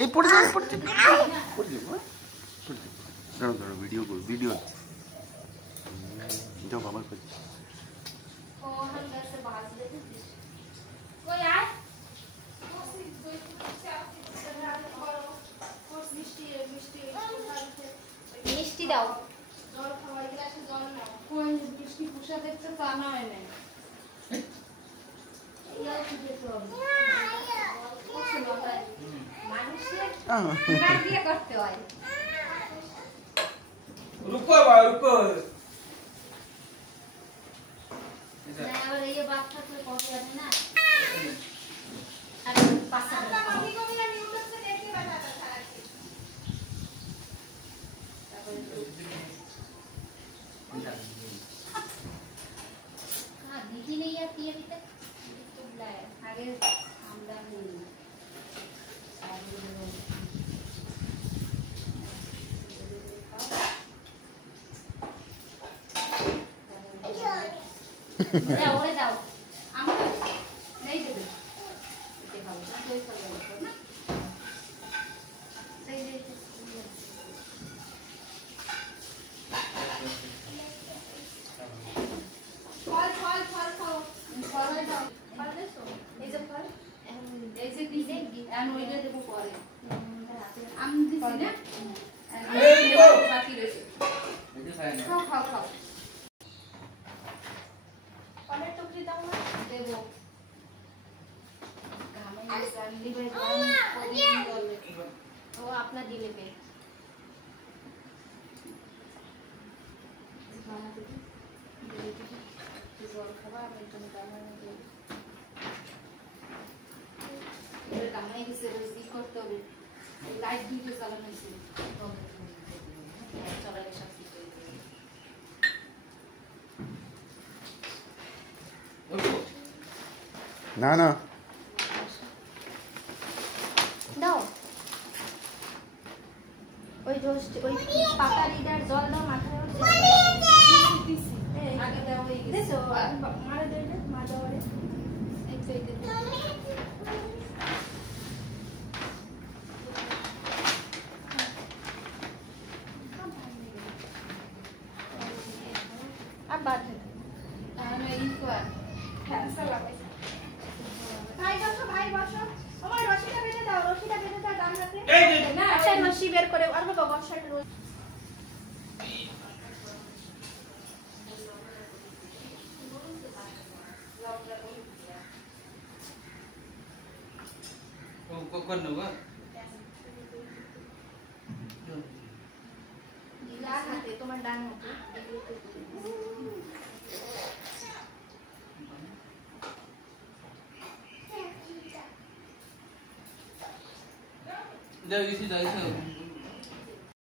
এই পড়ে যাবে পড়ে যাবে পড়ে যাবো দাঁড়ো দাঁড়ো ভিডিও করো ভিডিও যাও বাবার কাছে মিষ্টি দাও জল খাওয়ার গ্লাসে জল নাও কোন বৃষ্টি পোষা দেখতে তা না হয় না মানুষের করতে হয় रुको भाई रुको আবার এই বাচ্চা তো কত আছে না আর পাঁচটা কবি কবি আমি ইউটিউব से देख के बताता था हाँ दीदी नहीं आती है अभी तक तो बुलाया आगे हमरा नहीं দাও ওরে দাও আমি নেই দেবে দেখাও তো এই করে না সেই যে फल फल फल खाओ फल दाও फल देছো এই যে ফল এই যে দিছে আর ওইটা দেবো পরে আমি দিছি না এই তো বাকি রয়েছে খাও খাও খাও ফলের টুকরি দাও না দেবো গামে জানলি ভাই কদিন বলবে ও আপনার দিলে পে জল খাবার আমি তুমি কামাই দিছে রোজি করতে হবে লাইট দিতে চালানো হয়েছে চলালে সব ঠিক হয়ে যাবে না না দাও ওই জোস্ট ওই পাতা রিডার জল দাও মাথায় আগে দাও হয়ে গেছে দেছো মারে দেবে মা দাওরে এই তো এই তো अब बात है मैं इसको ক্যান্সার লাগাইছে ভাই বসো আমার রশিটা বেঁধে দাও ডান হাতে না আচ্ছা রশি বের করে আর বাবা বসাটা রোজ कौन होगा ডান হাতে তোমার ডান হাতে जब इसी तरह से